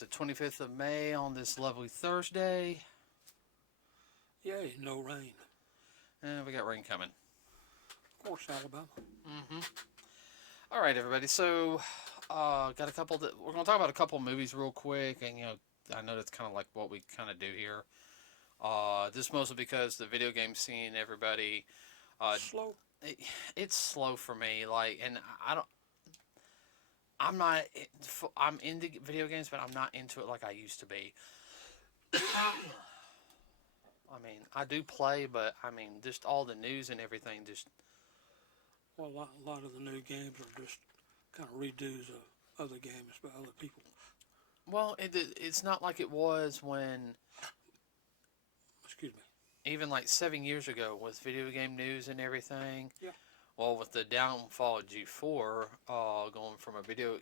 was it 25th of May on this lovely Thursday. Yay, no rain. And we got rain coming. Of course, Alabama. All right, everybody. So, got a couple. We're gonna talk about a couple movies real quick, and I know that's kind of like what we kind of do here. This mostly because the video game scene, everybody, Slow. it's slow for me. Like, and I don't. I'm not. I'm into video games, but I'm not into it like I used to be. I mean, I do play, but I mean, just all the news and everything. Just Well, a lot of the new games are just kind of redos of other games by other people. well, it's not like it was when Excuse me. even like 7 years ago with video game news and everything. Yeah. Well, with the downfall of G4, going from a video,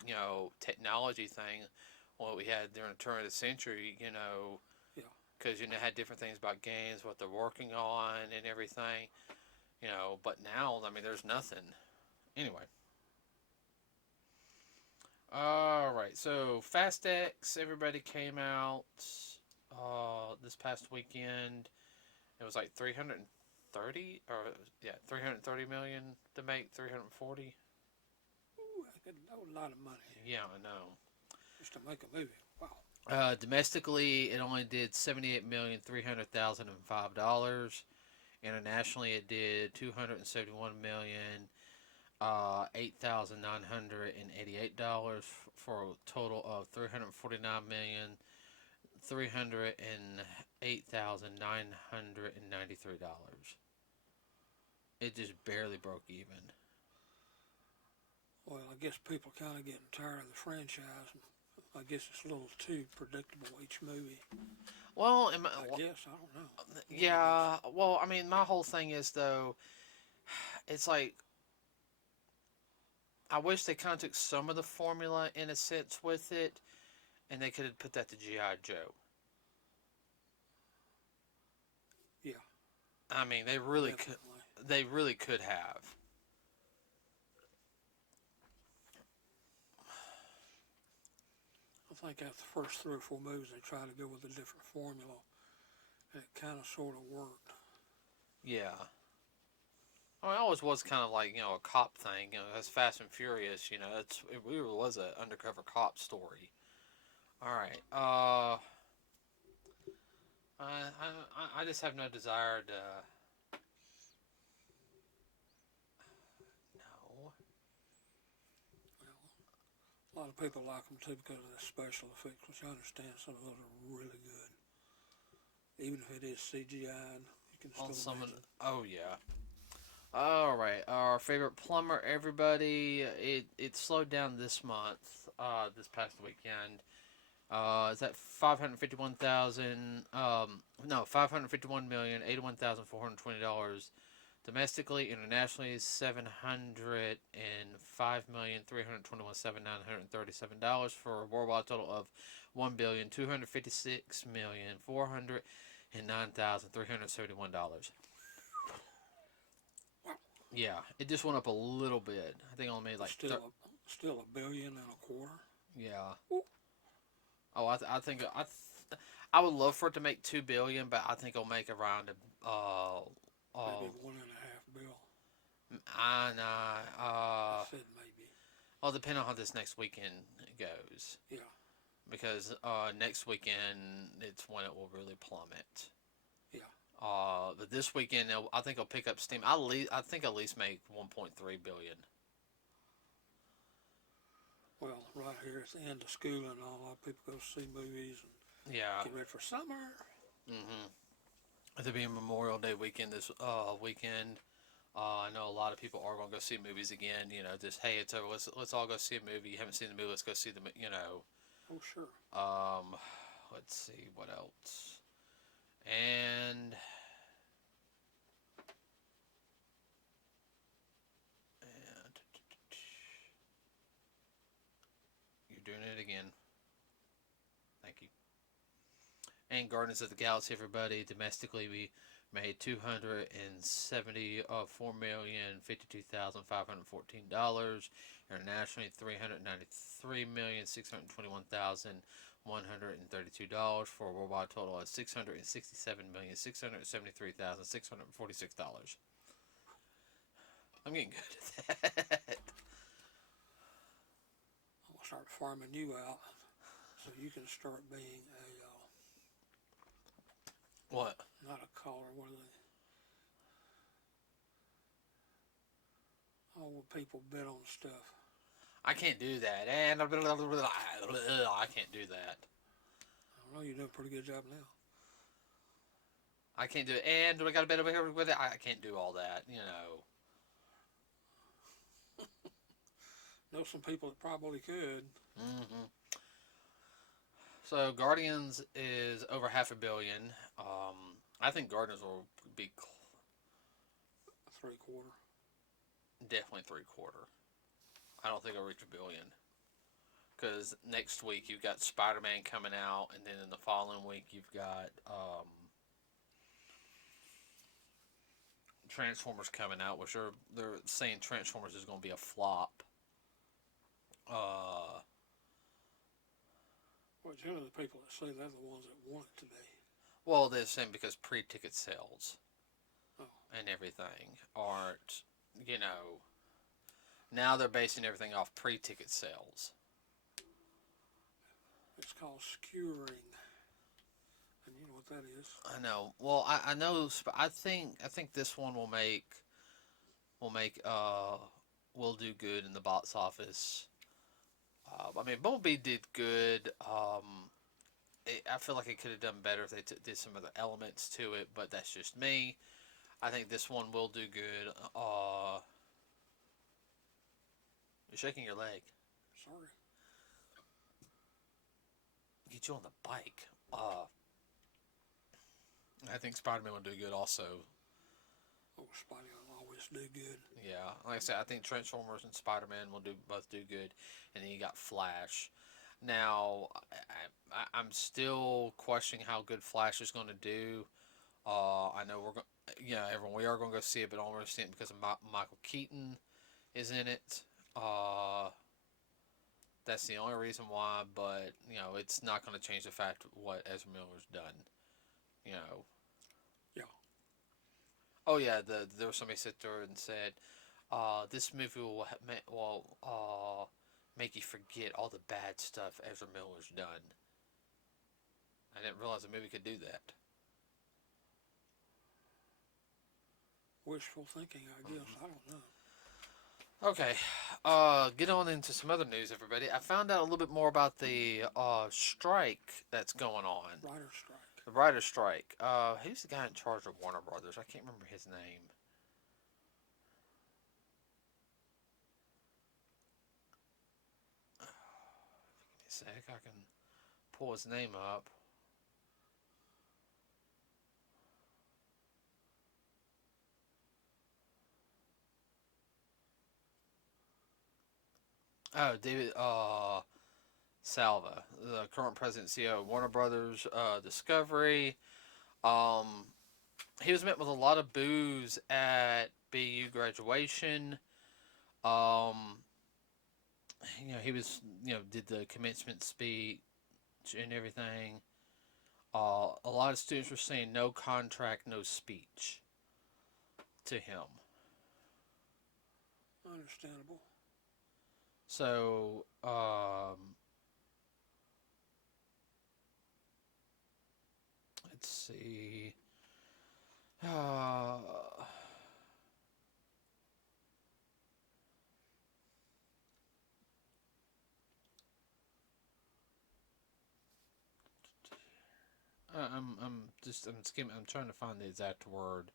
technology thing, what we had during the turn of the century, Yeah. because had different things about games, what they're working on, and everything, But now, I mean, there's nothing. Anyway. All right, so FastX, everybody came out this past weekend. It was like 330 million to make 340. Ooh, that was a lot of money. Yeah, I know. Just to make a movie. Wow. Domestically, it only did $78,300,005. Internationally, it did $271,008,988 for a total of $349,308,993. It just barely broke even. Well, I guess people kind of getting tired of the franchise. I guess it's a little too predictable each movie. Well, I guess, I don't know. yeah. Well, I mean, my whole thing is though, it's like I wish they kind of took some of the formula in a sense with it, and they could have put that to G.I. Joe. Yeah. I mean, they really Definitely. could. They really could have. I think after the first 3 or 4 movies, they tried to go with a different formula. And it kind of sort of worked. Yeah. I mean, it always was kind of like a cop thing. That's Fast and Furious. It really was an undercover cop story. All right. I just have no desire to. No. Well, a lot of people like them too because of the special effects, which I understand some of those are really good. Even if it is CGI, you can still imagine. Oh yeah. All right, our favorite plumber, everybody. It slowed down this month, this past weekend. Is that 551,000? No, 551,081,420 domestically. Internationally, $705,321,737 for a worldwide total of $1,256,409,371. Yeah, it just went up a little bit. I think I only made like still $1.25 billion. Yeah. Ooh. Oh, I think I would love for it to make $2 billion, but I think it'll make around Maybe $1.5 billion. I said maybe. Well, depending on how this next weekend goes. Yeah. Because next weekend it's when it will really plummet. Yeah. But this weekend I think it'll pick up steam. I think at least make $1.3 billion. Well, right here it's the end of school and all. A lot of people go see movies and get ready for summer. It'll be Memorial Day weekend this weekend. I know a lot of people are going to go see movies again. Just hey, it's over. Let's all go see a movie. You haven't seen the movie? Let's go see the. Oh sure. Let's see what else. And you're doing it again. Thank you. And Guardians of the Galaxy, everybody. Domestically, we made $274,052,514. Internationally, $393,621,428. $132 for a worldwide total of $667,673,646. I'm getting good at that. I'm gonna start farming you out so you can start being a What? not a caller. What are they? Oh, when people bet on stuff. I can't do that. And I can't do that. I don't know. You're doing a pretty good job now. I can't do it. And do I got to bet over here with it? I can't do all that. Know some people that probably could. Mm-hmm. So Guardians is over $500 million. I think Guardians will be 3/4. definitely 3/4. I don't think it'll reach $1 billion. Because next week you've got Spider-Man coming out, and then in the following week you've got Transformers coming out, which they're saying Transformers is going to be a flop. Well, generally the people that say they're the ones that want it to be. Well, they're saying because pre-ticket sales Oh. and everything aren't, now they're basing everything off pre-ticket sales. It's called skewering, and you know what that is. I know. Well, I know. I think this one will will do good in the box office. I mean, Bumblebee did good. I feel like it could have done better if they did some of the elements to it, but that's just me. I think this one will do good. You're shaking your leg. Sorry. Get you on the bike. I think Spider-Man will do good also. Oh, Spidey will always do good. Yeah, like I said, I think Transformers and Spider-Man will both do good, and then you got Flash. Now, I'm still questioning how good Flash is going to do. I know everyone, we are going to go see it, but I'm going to see it because of Michael Keaton is in it. That's the only reason why, but it's not going to change the fact of what Ezra Miller's done. Yeah. Oh yeah, there was somebody sit there and said, "This movie will make you forget all the bad stuff Ezra Miller's done." I didn't realize a movie could do that. Wishful thinking, I guess. I don't know. Okay, get on into some other news, everybody. I found out a little bit more about the strike that's going on. Writer's strike. The writer's strike. Who's the guy in charge of Warner Brothers? I can't remember his name. Give me a sec. I can pull his name up. Oh, David Salva, the current president and CEO of Warner Brothers Discovery. He was met with a lot of boos at BU graduation. He was, did the commencement speech and everything. A lot of students were saying no contract, no speech to him. Understandable. So, let's see. I'm skimming. I'm trying to find the exact word.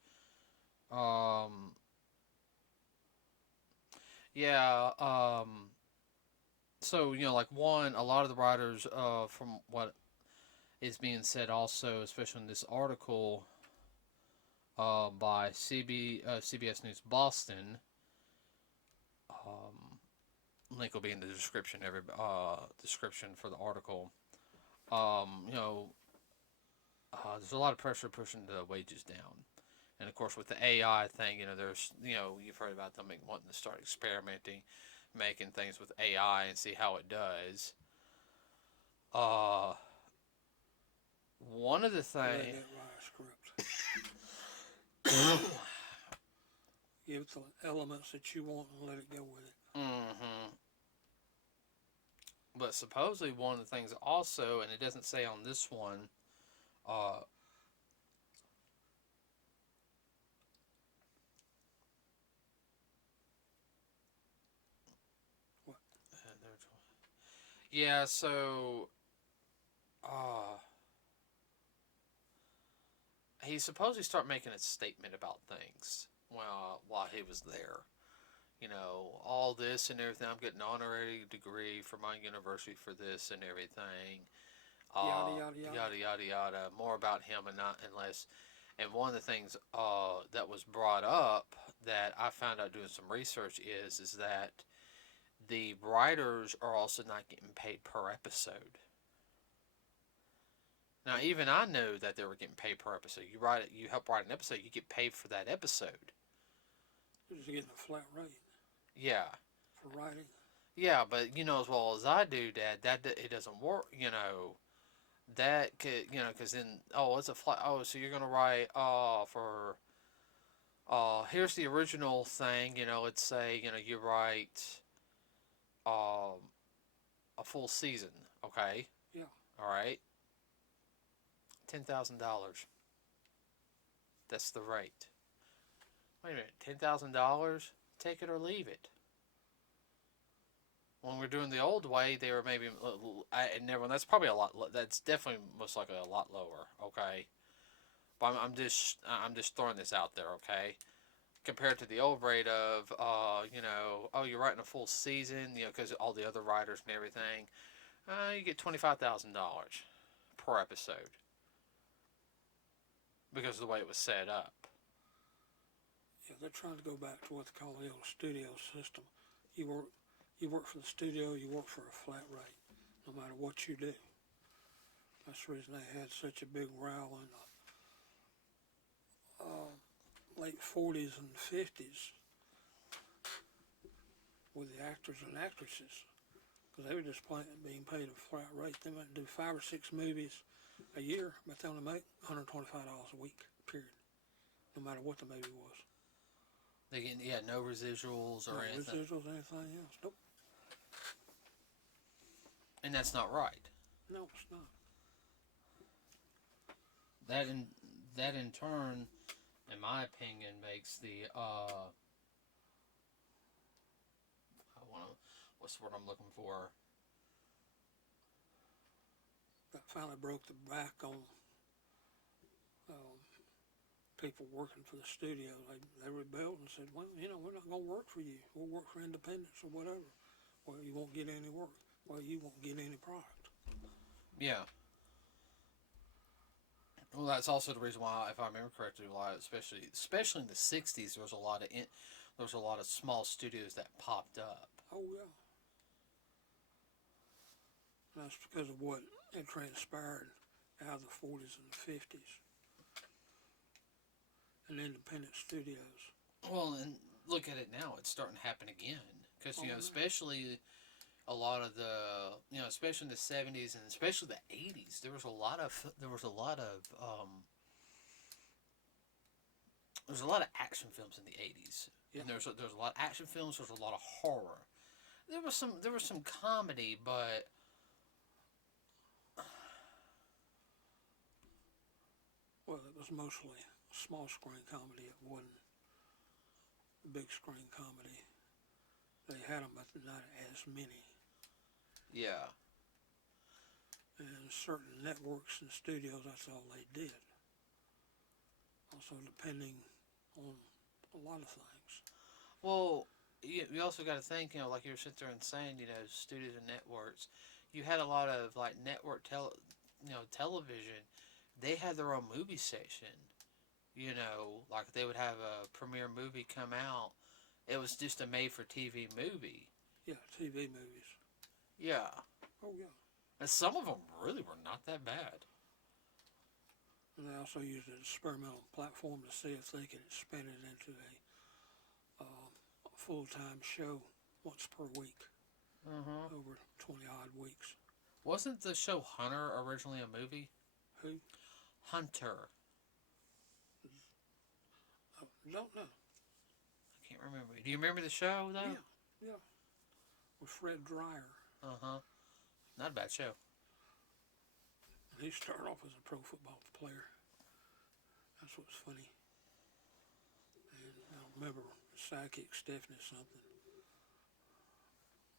Yeah. So like a lot of the writers, from what is being said, also, especially in this article, by CBS News Boston. Link will be in the description. Description for the article. There's a lot of pressure pushing the wages down, and of course with the AI thing, there's you've heard about them wanting to start experimenting, making things with AI and see how it does. Uh, one of the Let things. it write a script. Give it the elements that you want and let it go with it. Mm-hmm. But supposedly one of the things also, and it doesn't say on this one, uh, What? yeah, so uh, he supposedly started making a statement about things while he was there. You know, all this and everything. I'm getting an honorary degree from my university for this and everything. Yada yada yada. Yada yada yada. More about him and not unless. And one of the things that was brought up that I found out doing some research is that the writers are also not getting paid per episode. Now, even I know that they were getting paid per episode. You write it, you help write an episode, you get paid for that episode. You're just getting a flat rate. Yeah. For writing. Yeah, but you know as well as I do, Dad, that it doesn't work. You know, that could, you know, because then it's a flat. Oh, so you're gonna write for here's the original thing. You know, let's say you write um a full season. Okay. Yeah. All right. $10,000. That's the rate. Wait a minute. $10,000. Take it or leave it. When we're doing the old way, they were maybe and everyone. That's probably a lot. That's definitely most likely a lot lower. Okay. But I'm just throwing this out there. Okay. Compared to the old rate of you're writing a full season, because all the other writers and everything, you get $25,000 per episode because of the way it was set up. Yeah, they're trying to go back to what they call the old studio system. You work for the studio, you work for a flat rate, no matter what you do. That's the reason they had such a big row in the late 40s and 50s with the actors and actresses, because they were just being paid a flat rate. They might do 5 or 6 movies a year, but they only make $125 a week, period, no matter what the movie was. They get no residuals or anything. No residuals, anything else. Nope. And that's not right. No, it's not. That in turn, in my opinion, makes the what's the word I'm looking for? That finally broke the back on people working for the studio. They rebelled and said, well, we're not going to work for you. We'll work for independents or whatever. Well, you won't get any work. Well, you won't get any product. Yeah. Well, that's also the reason why, if I remember correctly, especially in the '60s, there was a lot of small studios that popped up. Oh yeah. And that's because of what had transpired out of the 40s and the 50s. And independent studios. Well, and look at it now; it's starting to happen again. Because especially a lot of especially in the '70s and especially the '80s, there was a lot of action films in the '80s. Yeah. And there's a lot of action films. There's a lot of horror. There was some comedy, but well, it was mostly small screen comedy. It wasn't big screen comedy. They had them, but not as many. Yeah. And certain networks and studios, that's all they did. Also, depending on a lot of things. Well, you also got to think, like you were sitting there and saying, studios and networks. You had a lot of like network television. They had their own movie section. Like they would have a premiere movie come out. It was just a made-for-TV movie. Yeah, TV movies. Yeah. Oh, yeah. And some of them really were not that bad. And they also used an experimental platform to see if they could spin it into a full-time show once per week. Uh-huh. Over 20-odd weeks. Wasn't the show Hunter originally a movie? Who? Hunter. I don't know. I can't remember. Do you remember the show though? Yeah, yeah. With Fred Dryer. Uh huh. Not a bad show. And he started off as a pro football player. That's what's funny. And I don't remember sidekick Stephanie something.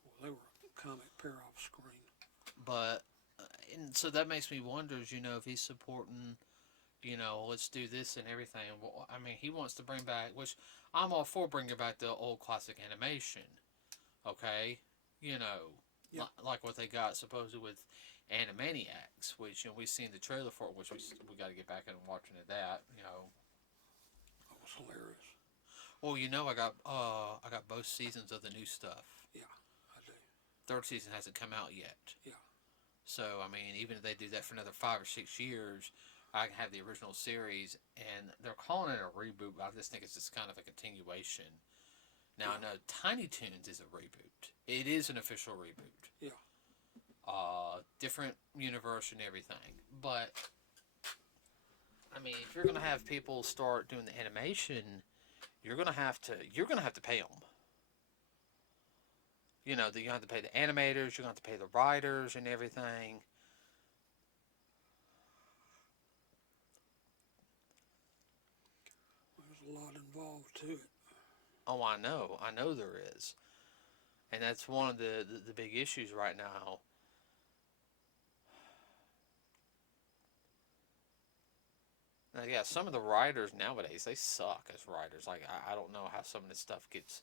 Well, they were a comic pair off screen. But and so that makes me wonder, if he's supporting, let's do this and everything. Well, I mean, he wants to bring back, which I'm all for bringing back the old classic animation. Okay, Yeah. like what they got supposedly with Animaniacs, which we've seen the trailer for, which we got to get back and watching it. That was hilarious. Well, I got both seasons of the new stuff. Yeah, I do. Third season hasn't come out yet. Yeah. So I mean, even if they do that for another 5 or 6 years, I can have the original series, and they're calling it a reboot. But I just think it's just kind of a continuation. Now I know Tiny Toons is a reboot. It is an official reboot. Yeah. Different universe and everything. But I mean, if you're gonna have people start doing the animation, you're gonna have to pay them. You have to pay the animators. You're gonna have to pay the writers and everything. There's a lot involved to it. Oh, I know. I know there is. And that's one of the big issues right now. Now, yeah, some of the writers nowadays, they suck as writers. Like, I don't know how some of this stuff gets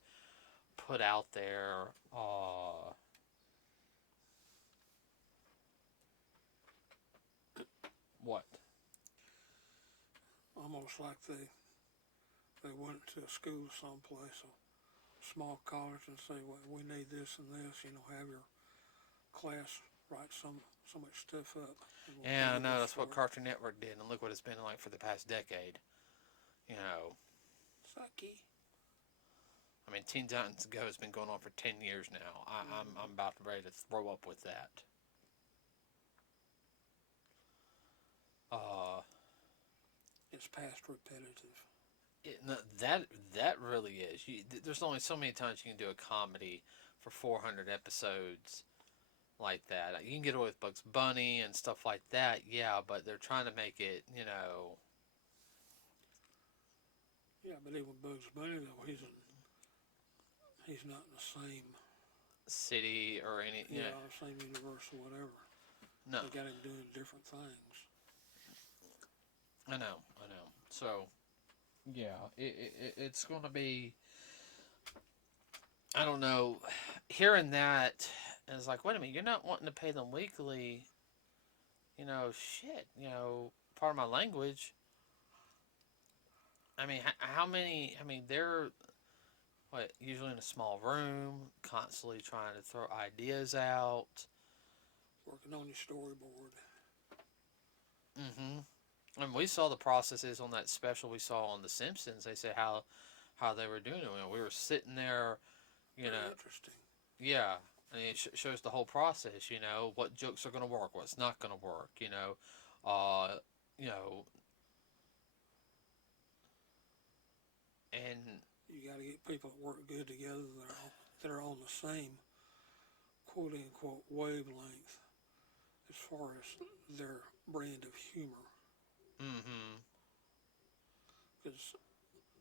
put out there. What? Almost like they went to a school someplace, a small college, and say, well, we need this and this. Have your class write so much stuff up. We'll Yeah, I know. That's what Cartoon Network did. And look what it's been like for the past decade. Sucky. I mean, Teen Titans Go has been going on for 10 years now. I'm about ready to throw up with that. It's past repetitive. No, that really is. There's only so many times you can do a comedy for 400 episodes like that. You can get away with Bugs Bunny and stuff like that, yeah, but they're trying to make it, Yeah, but even Bugs Bunny though, he's not in the same city or any. Same universe or whatever. No, they got him doing different things. I know. So, yeah, it's going to be. I don't know. Hearing that, and it's like, wait a minute, you're not wanting to pay them weekly. Shit. Part of my language. I mean, how many? I mean, they're usually in a small room, constantly trying to throw ideas out. Working on your storyboard. Mm-hmm. And we saw the processes on that special we saw on The Simpsons. They said how they were doing it. We were sitting there, Very interesting. Yeah, and it shows the whole process. What jokes are going to work, what's not going to work. And you got to get people that work good together that are on the same quote unquote wavelength as far as their brand of humor. Mm-hmm. Because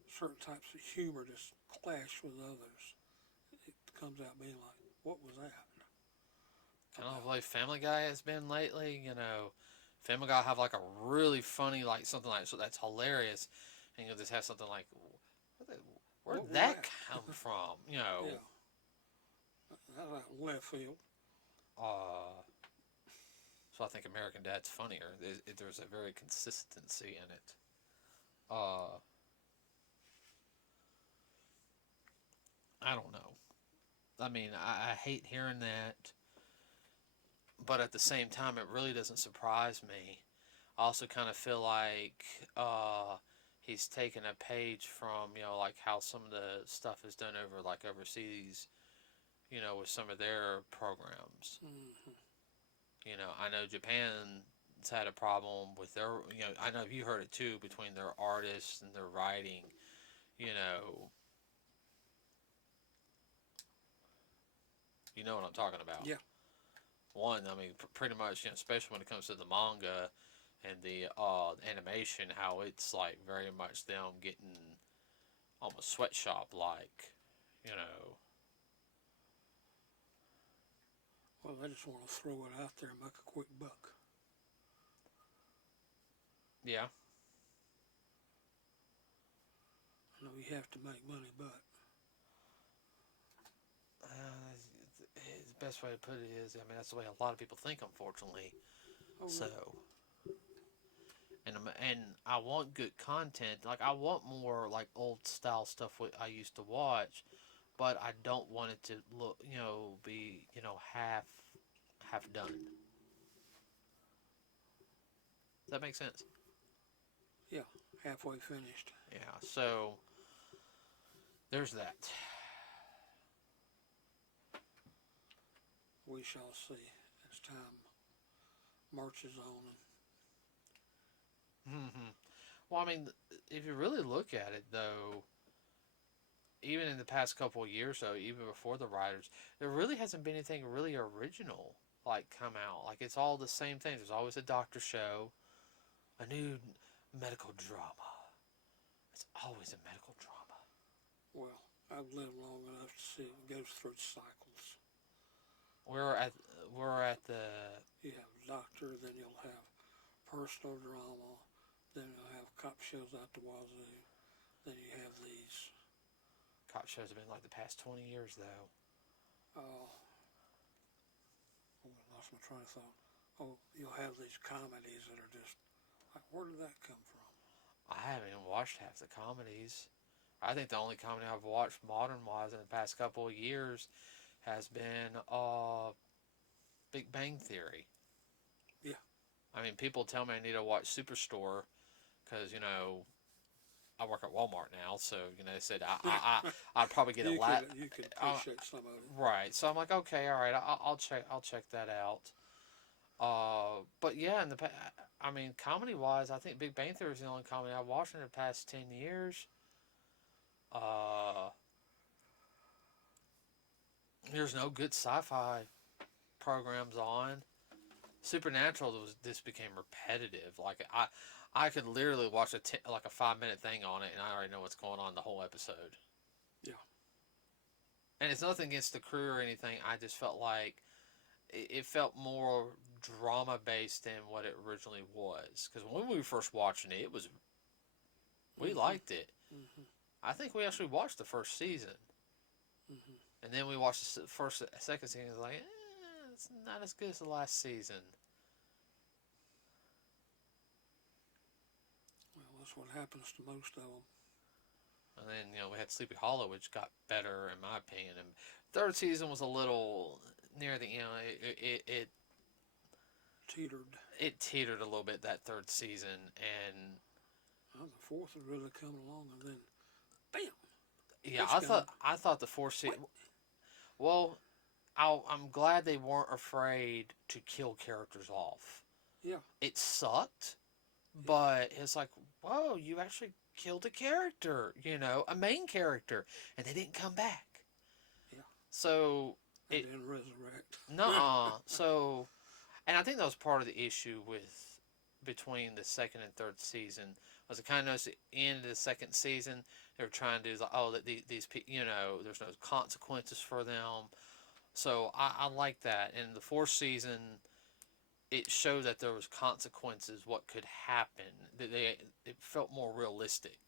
certain types of humor just clash with others. It comes out being like, what was that? Kind of like Family Guy has been lately. Family Guy have like a really funny, like something like so that's hilarious, and you'll just have something like, where did that come from? Yeah. That's like left field. So I think American Dad's funnier. There's a very consistency in it. I don't know. I mean, I hate hearing that, but at the same time, it really doesn't surprise me. I also kind of feel like he's taken a page from, like how some of the stuff is done over, like overseas, with some of their programs. Mm-hmm. I know Japan's had a problem with their, I know you heard it too, between their artists and their writing. You know, you know what I'm talking about. Yeah. One, I mean, pretty much, especially when it comes to the manga and the animation, how it's like very much them getting almost sweatshop like, you know. Well, they just want to throw it out there and make a quick buck. Yeah. I know you have to make money, but The best way to put it is, I mean, that's the way a lot of people think, unfortunately. oh, So, and I want good content. Like, I want more like old style stuff I used to watch, but I don't want it to look, be, half done. Does that make sense? yeah, halfway finished. Yeah. So there's that. We shall see as time marches on. Well, I mean, if you really look at it, though, even in the past couple of years, though, even before the writers, there really hasn't been anything really original like come out. Like it's all the same thing. There's always a doctor show, a new medical drama. It's always a medical drama. Well, I've lived long enough to see it goes through cycles. We're at we're at the You have doctor, then you'll have personal drama, then you'll have cop shows out the wazoo, then you have these. cop shows have been like the past 20 years, though. Oh, I lost my train of thought. Oh, you'll have these comedies that are just like, where did that come from? I haven't even watched half the comedies. I think the only comedy I've watched modern wise in the past couple of years has been Big Bang Theory. Yeah. I mean, people tell me I need to watch Superstore because I work at Walmart now, so they said I'd probably get a lot. You could appreciate some of it. Right, so I'm like, okay, all right, I'll check that out. But yeah, I mean, comedy wise, I think Big Bang Theory is the only comedy I've watched in the past 10 years. Uh, there's no good sci-fi programs on. Supernatural this became repetitive. Like I could literally watch like a 5 minute thing on it, and I already know what's going on the whole episode. Yeah. And it's nothing against the crew or anything. I just felt like it felt more drama based than what it originally was. Because when we were first watching it, we liked it. Mm-hmm. I think we actually watched the first season, and then we watched the second season. It was like, it's not as good as the last season. Well, that's what happens to most of them. And then we had Sleepy Hollow, which got better in my opinion. And third season was a little near the it teetered. It teetered a little bit that third season, and the fourth was really coming along, and then bam. Yeah, I thought the fourth season. Well, I'm glad they weren't afraid to kill characters off. Yeah. It sucked, but it's like, whoa, you actually killed a character, a main character, and they didn't come back. Yeah. So They didn't resurrect. Nuh-uh. So, and I think that was part of the issue between the second and third season. Was it kind of noticed at the end of the second season they were trying to do like, oh, that these people, there's no consequences for them. So I like that. And the fourth season, it showed that there was consequences, what could happen. It felt more realistic.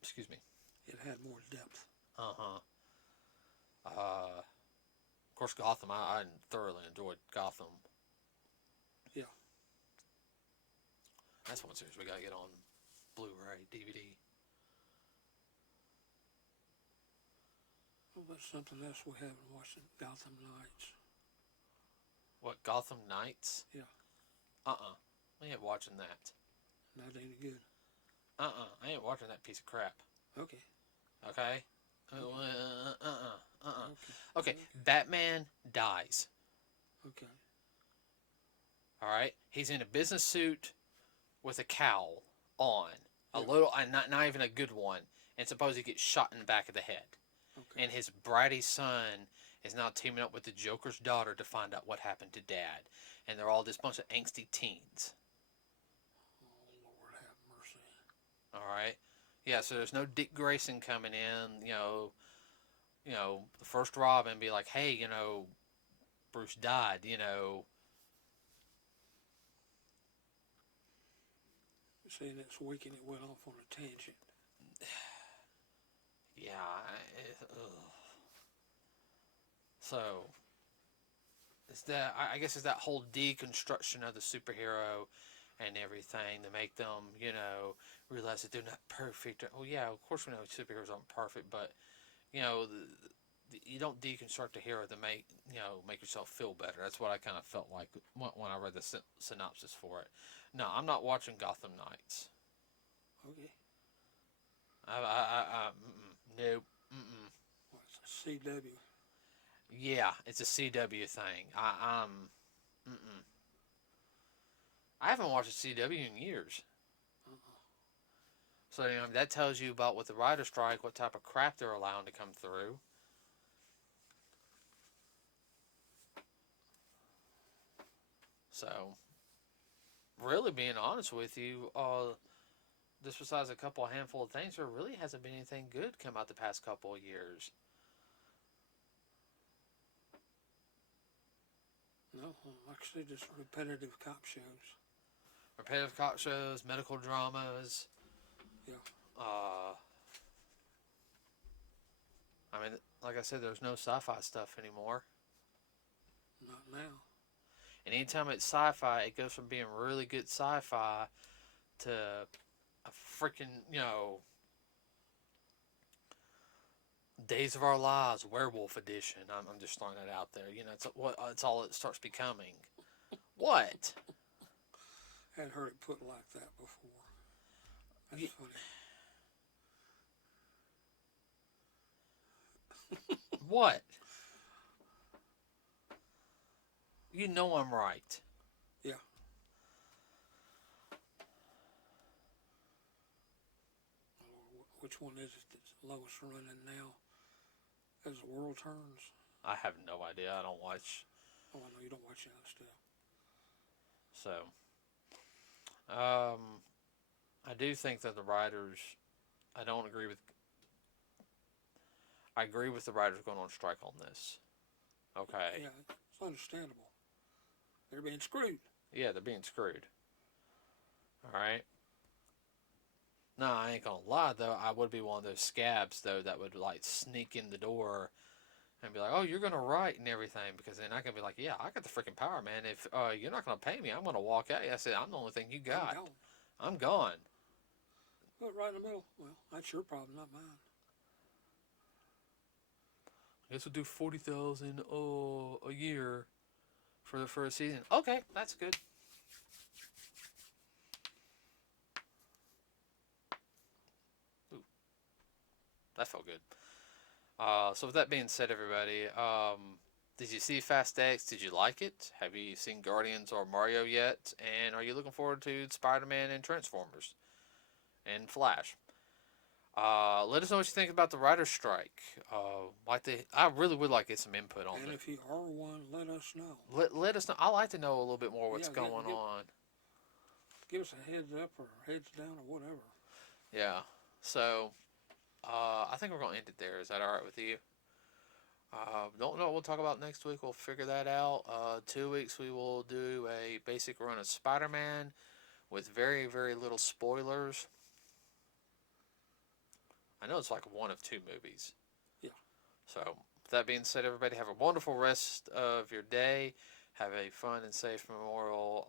Excuse me. It had more depth. Of course, Gotham. I thoroughly enjoyed Gotham. Yeah. That's one series we gotta get on Blu-ray, DVD. Well, that's something else we haven't watched. Gotham Knights. What, Gotham Knights? Yeah. I ain't watching that. Not any good. I ain't watching that piece of crap. Okay. Okay? Okay, Okay. Batman dies. Okay. All right, he's in a business suit with a cowl on, a Yeah. little, not even a good one, and suppose he gets shot in the back of the head. Okay. And his bratty son is now teaming up with the Joker's daughter to find out what happened to Dad, and they're all this bunch of angsty teens. Oh Lord, have mercy. All right, yeah. So there's no Dick Grayson coming in, the first Robin be like, hey, Bruce died, See, next weekend it went off on a tangent. yeah. So it's that, I guess it's that whole deconstruction of the superhero and everything to make them, realize that they're not perfect. Well, yeah, of course we know superheroes aren't perfect, but you don't deconstruct a hero to make yourself feel better. That's what I kind of felt like when I read the synopsis for it. No, I'm not watching Gotham Knights. Okay. Nope. Mm-mm. What's a CW? Yeah, it's a CW thing. Mm-mm. I haven't watched a CW in years. Uh-uh. So that tells you about with the writer strike, what type of crap they're allowing to come through. So, really, being honest with you, just besides a couple handful of things, there really hasn't been anything good come out the past couple of years. No, like I said, just repetitive cop shows. Repetitive cop shows, medical dramas. Yeah. Uh, I mean, like I said, there's no sci-fi stuff anymore. Not now. And anytime it's sci-fi, it goes from being really good sci-fi to a freaking, Days of Our Lives Werewolf Edition. I'm just throwing it out there. It's all it starts becoming. What? I hadn't heard it put like that before. That's funny. What? You know I'm right. Yeah. Which one is it that's lowest running now as the world turns? I have no idea. I don't watch. Oh, I know you don't watch that stuff. So, I do think that the writers. I don't agree with. I agree with the writers going on strike on this. Okay. Yeah, it's understandable. They're being screwed. Yeah, they're being screwed. All right. No, I ain't gonna lie though. I would be one of those scabs though that would like sneak in the door and be like, "Oh, you're gonna write and everything," because then I can be like, "Yeah, I got the freaking power, man. If you're not gonna pay me, I'm gonna walk out." I said, "I'm the only thing you I'm got. gone. I'm gone." But right in the middle, well, that's your problem, not mine. I guess we'll do 40,000 a year for the first season. Okay, that's good. Ooh, that felt good. So with that being said, everybody, did you see FastX? Did you like it? Have you seen Guardians or Mario yet? And are you looking forward to Spider-Man and Transformers and Flash? Let us know what you think about the writer's strike. I really would like to get some input on And it. if you are one, let us know. Let us know. I like to know a little bit more what's Yeah, going on. give us a heads up or heads down or whatever. Yeah. So, I think we're gonna end it there. Is that all right with you? Don't know what we'll talk about next week. We'll figure that out. 2 weeks we will do a basic run of Spider-Man with very, very little spoilers. I know it's like one of two movies. Yeah. So, with that being said, everybody have a wonderful rest of your day. Have a fun and safe Memorial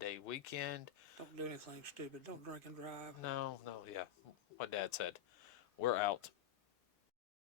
Day weekend. Don't do anything stupid. Don't drink and drive. No, yeah. What Dad said. We're out.